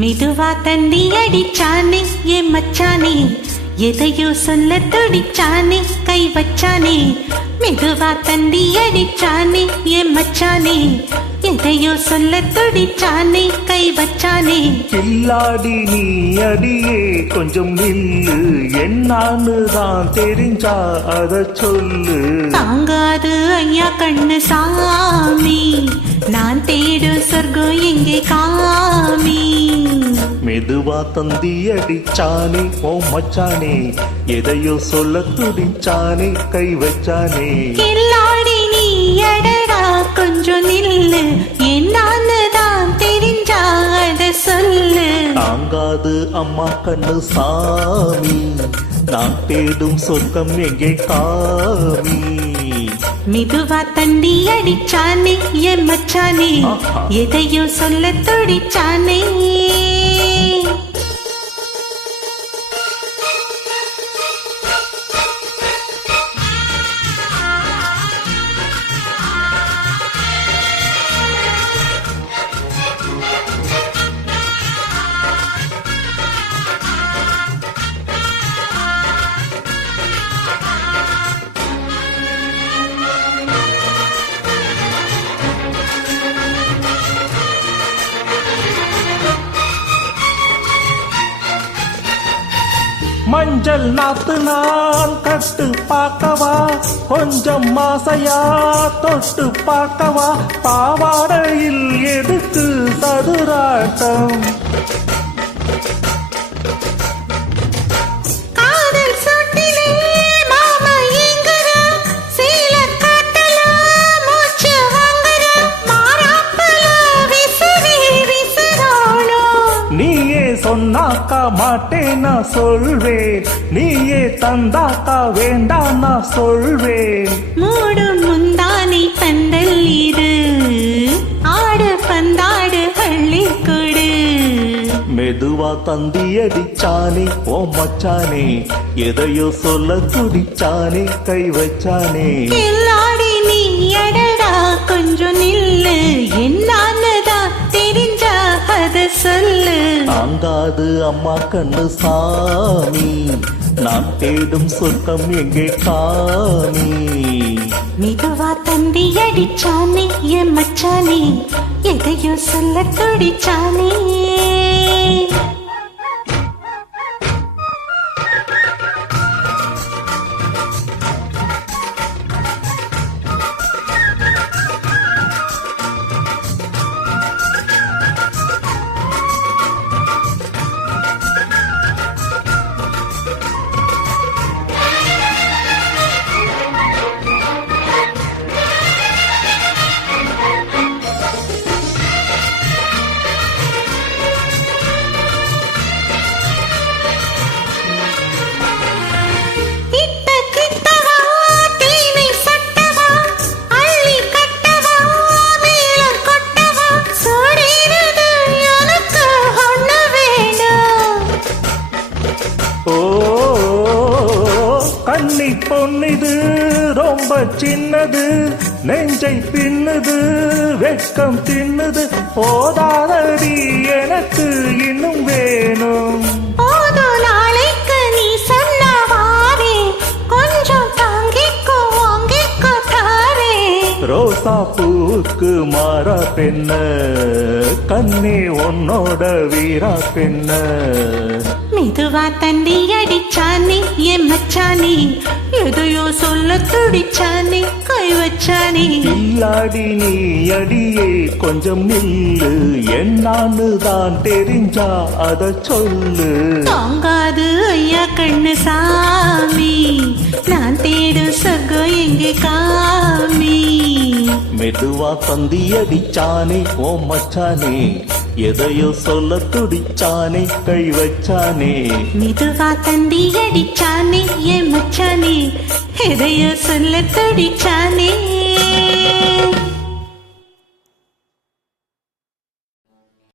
மெதுவா தண்டி அடிச்சானே என் மச்சானே, எதையோ சொல்ல துடிச்சானே கை வச்சானே. மெதுவா தண்டி அடிச்சானே என் மச்சானே, எதையோ சொல்ல துடிச்சானே கை வச்சானே. கில்லாடி நீ அடியே கொஞ்சம் நில்லு, என்னான்னு தான் தெரிஞ்சா அத சொல்லு. தாங்காது ஐயா கண்ணு சாமி, நான் தேடும் சொர்க்கம் எங்கே காமி. மெதுவா தந்தி அடிச்சானே ஓ மச்சானே, எதையோ சொல்ல துடிச்சானே கை வச்சானே. கில்லாடி நீ அடடா கொஞ்சம் நில்லு, என்னான்னு தான் தெரிஞ்சா அத சொல்லு. தாங்காது அம்மா கண்ணு சாமி, நான் தேடும் சொர்க்கம் எங்கே காமி. மெதுவா தண்டி அடிச்சானே என் மச்சானே, எதையோ சொல்ல துடிச்சானே. மஞ்சள் நாத்து நான் கட்டு பார்க்கவா, கொஞ்சம் மாசையா தொட்டு பார்க்கவா. பாவாடையில் எதுக்கு சதுராட்டம், சொன்னாக்கா மாட்டேன் நான் சொல்வேன், நீயே தந்தாக்கா வேண்டாம் நான் சொல்வேன். மூடும் முந்தானை பந்தல் இது, ஆடு பந்தாடு அள்ளி கொடு. மெதுவா தந்தி அடிச்சானே ஓ மச்சானே, எதையோ சொல்ல துடிச்சானே கை வச்சானே. கில்லாடி நீ அடடா கொஞ்சம் நில்லு, என்னான்னுதான் தெரிஞ்சா அத சொல்லு. தாங்காது அம்மா கண்ணு சாமி, நான் தேடும் சொர்க்கம் எங்கே காமி. மெதுவா தண்டி அடிச்சானே என் மச்சானே, எதையோ சொல்ல துடிச்சானே. கண்ணி பொன்னிது ரொம்ப சின்னது, நெஞ்சை பின்னுது வெட்கம் தின்னுது. போதாதடி எனக்கு இன்னும் வேணும். நாளைக்கு நீ சொன்னவாரே, கொஞ்சம் தாங்கிக்கோ வாங்கிக்கோ தாரே. ரோசா பூக்கு மாறா பெண்ண, கண்ணே உன்னோட வீரா பெண்ண. மெதுவா தண்டி அடிச்சானே என் மச்சானே, எதையோ சொல்ல துடிச்சானே கை வச்சானே. இல்லாடி நீ அடியே கொஞ்சம் நில்லு, என்னான்னு தான் தெரிஞ்சா அத சொல்லு. தாங்காது ஐயா கண்ணு சாமி, நான் தேடும் சொர்க்கம் எங்கே காமி. மெதுவா தந்தி அடிச்சானே ஓ மச்சானே, எதையோ சொல்ல துடிச்சானே கை வச்சானே. மெதுவா தண்டி அடிச்சானே என் மச்சானே, எதையோ சொல்ல துடிச்சானே.